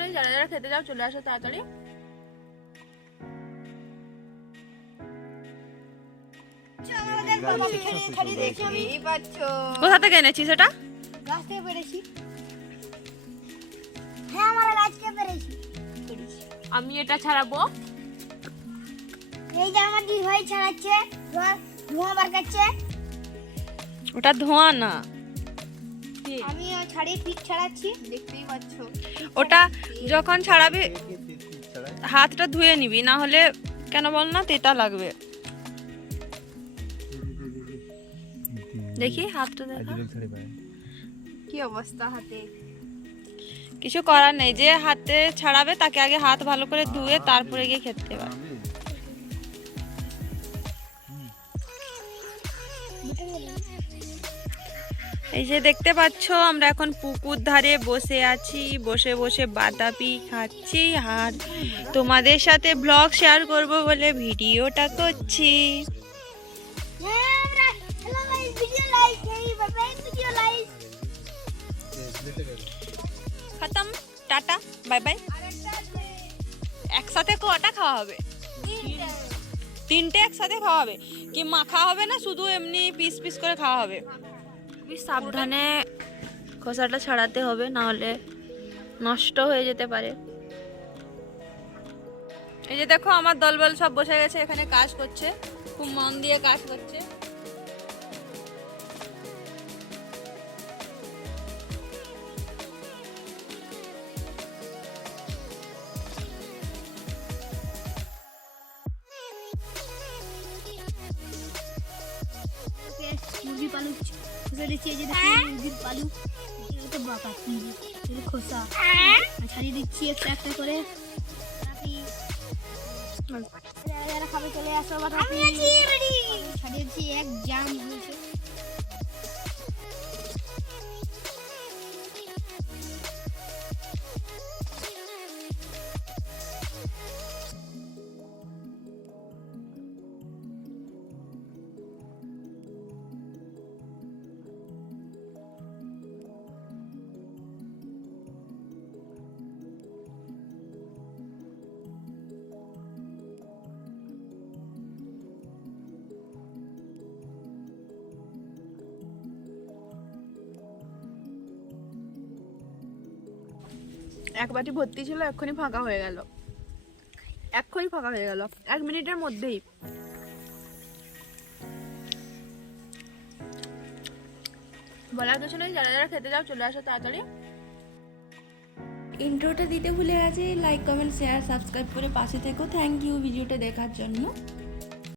নেই যারা যারা খেতে যাও চলে আসো তাড়াতাড়ি। কোথা থেকে এনেছিস এটা? গাছ থেকে পেরেছি হ্যাঁ আমরা গাছ থেকে পেরেছি। আমি এটা ছাড়াবো। এই যে আমার দিদি ভাই ছাড়াচ্ছে ধোঁয়া ধোঁয়া বার করছে। ওটা ধোঁয়া না। আমি ছাড়িয়ে পিঠ ছাড়াচ্ছি। দেখতেই পাচ্ছ। ওটা যখন ছাড়াবি হাতটা ধুয়ে নিবি না হলে কেন বল না তেতা লাগবে। দেখি হাতটা দেখা। কি অবস্থা হাতে? কিছু করার নেই যে হাতে ছাড়াবে তাকে আগে হাত ভালো করে ধুয়ে তারপরে গিয়ে খেতে পারে এই যে দেখতে পাচ্ছ, আমরা এখন পুকুর ধারে বসে আছি, বসে বসে বাতাবি খাচ্ছি আর তোমাদের সাথে ব্লগ শেয়ার করব বলে ভিডিওটা করছি। খতম, টাটা, বাই বাই। একসাথে কটা খাওয়া হবে? তিনটে একসাথে খাওয়া হবে? কি মাখা হবে না শুধু এমনি পিস পিস করে খাওয়া হবে? খুবই সাবধানে খোসাটা ছাড়াতে হবে না হলে নষ্ট হয়ে যেতে পারে। এই যে দেখো, আমার দলবল সব বসে গেছে, এখানে কাজ করছে, খুব মন দিয়ে কাজ করছে। পালু খোসা দিচ্ছি এই যে দেখি মুরগির পালু এটা তো বাঁকা এটা খোসা। আর ছাড়িয়ে দিচ্ছি একটা একটা করে। খাবে চলে আসো এক বাটি ভর্তি ছিল, এক্ষুনি ফাঁকা হয়ে গেল। এক্ষুনি ফাঁকা হয়ে গেল, এক মিনিটের মধ্যেই। বলার কিছু নেই, যারা যারা খেতে যাও, চলে আসো তাড়াতাড়ি। ইন্ট্রোটা দিতে ভুলে গেছি লাইক কমেন্ট শেয়ার সাবস্ক্রাইব করে পাশে থেকো। থ্যাংক ইউ ভিডিওটা দেখার জন্য।